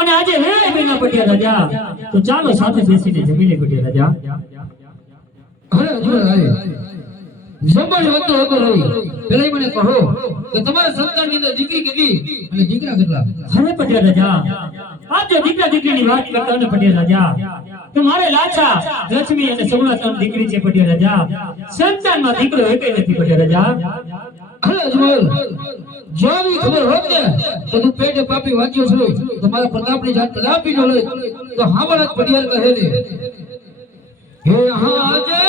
અને આજે હે મીના પટિયા રાજા? તો ચાલો સાથે બેસીને જમીને પટ્યા રાજા. હવે અજમલ આવે સંભાળ વખતો હતો રવિ પેલા મને કહો કે તમારા સંતાનની અંદર દીકરી કેટલી? અને દીકરા કેટલા? અરે પટ્યા રાજા આજે જો દીકરા દીકરીની વાત કરતા ને પટ્યા રાજા. તો મારે લાછા લક્ષ્મી અને સગુણા ત્રણ દીકરી છે પટ્યા રાજા. સંતાનમાં દીકરો એકય નથી પટિયા રાજા. અરે અજમલ જો આવી ખબર હોત ને જાત કદાપી ન લે જ પડિયાર કહે હે હાજે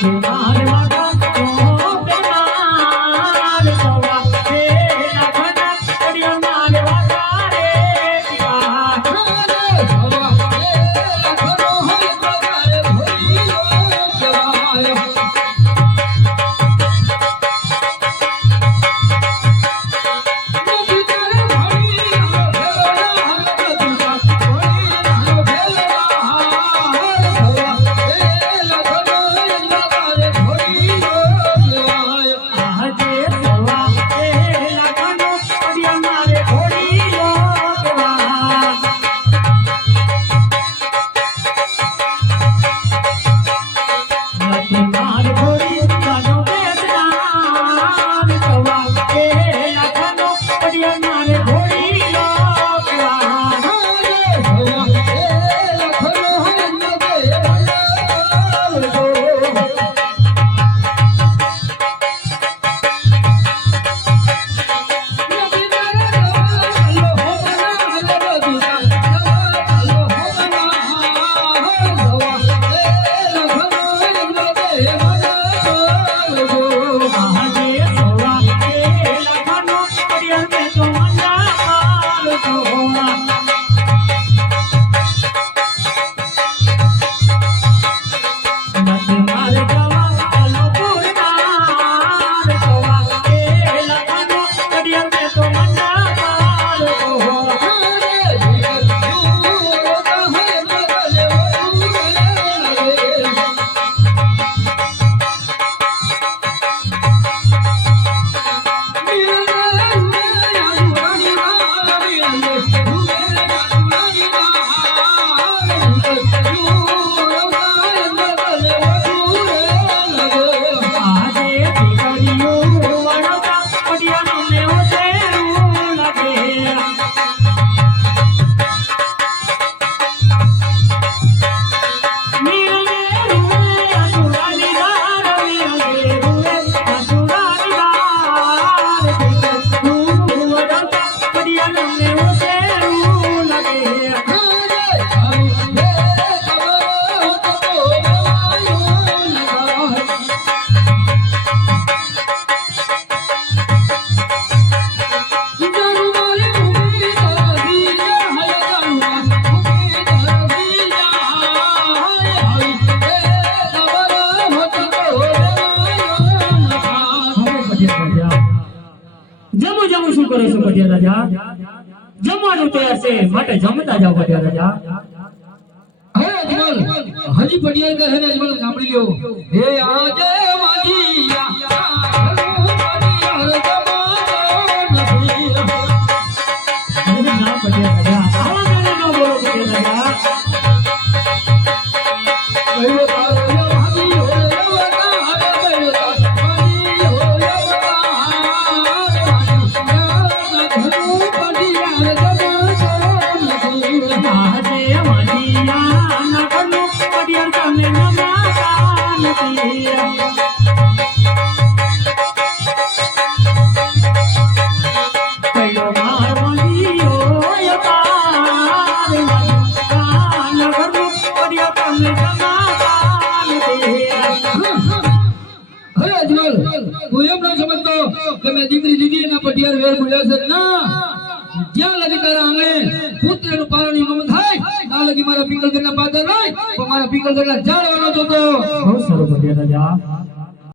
ಶಿವಾ લેશે રાજા? જમવાનું તૈયાર છે માટે જમતા જાઓ પટિયા રાજા. હે અજમલ હજી પટિયા કહે ને અજમલ સાંભળી લ્યો. હે આજે માજીયા એમ ના સમજતો કે મેં દીકરી દીધી એના પટિયાર વેર બોલ્યા છે. ના. જ્યાં લગી તારા આંગણે પુત્રનું પારણી મમ થાય, ત્યાં લગી મારા પિંગલગઢના પાદર નહીં પણ મારા પિંગલગઢના ઝાડવાનો જોતો. બહુ સારો પટિયા રાજા.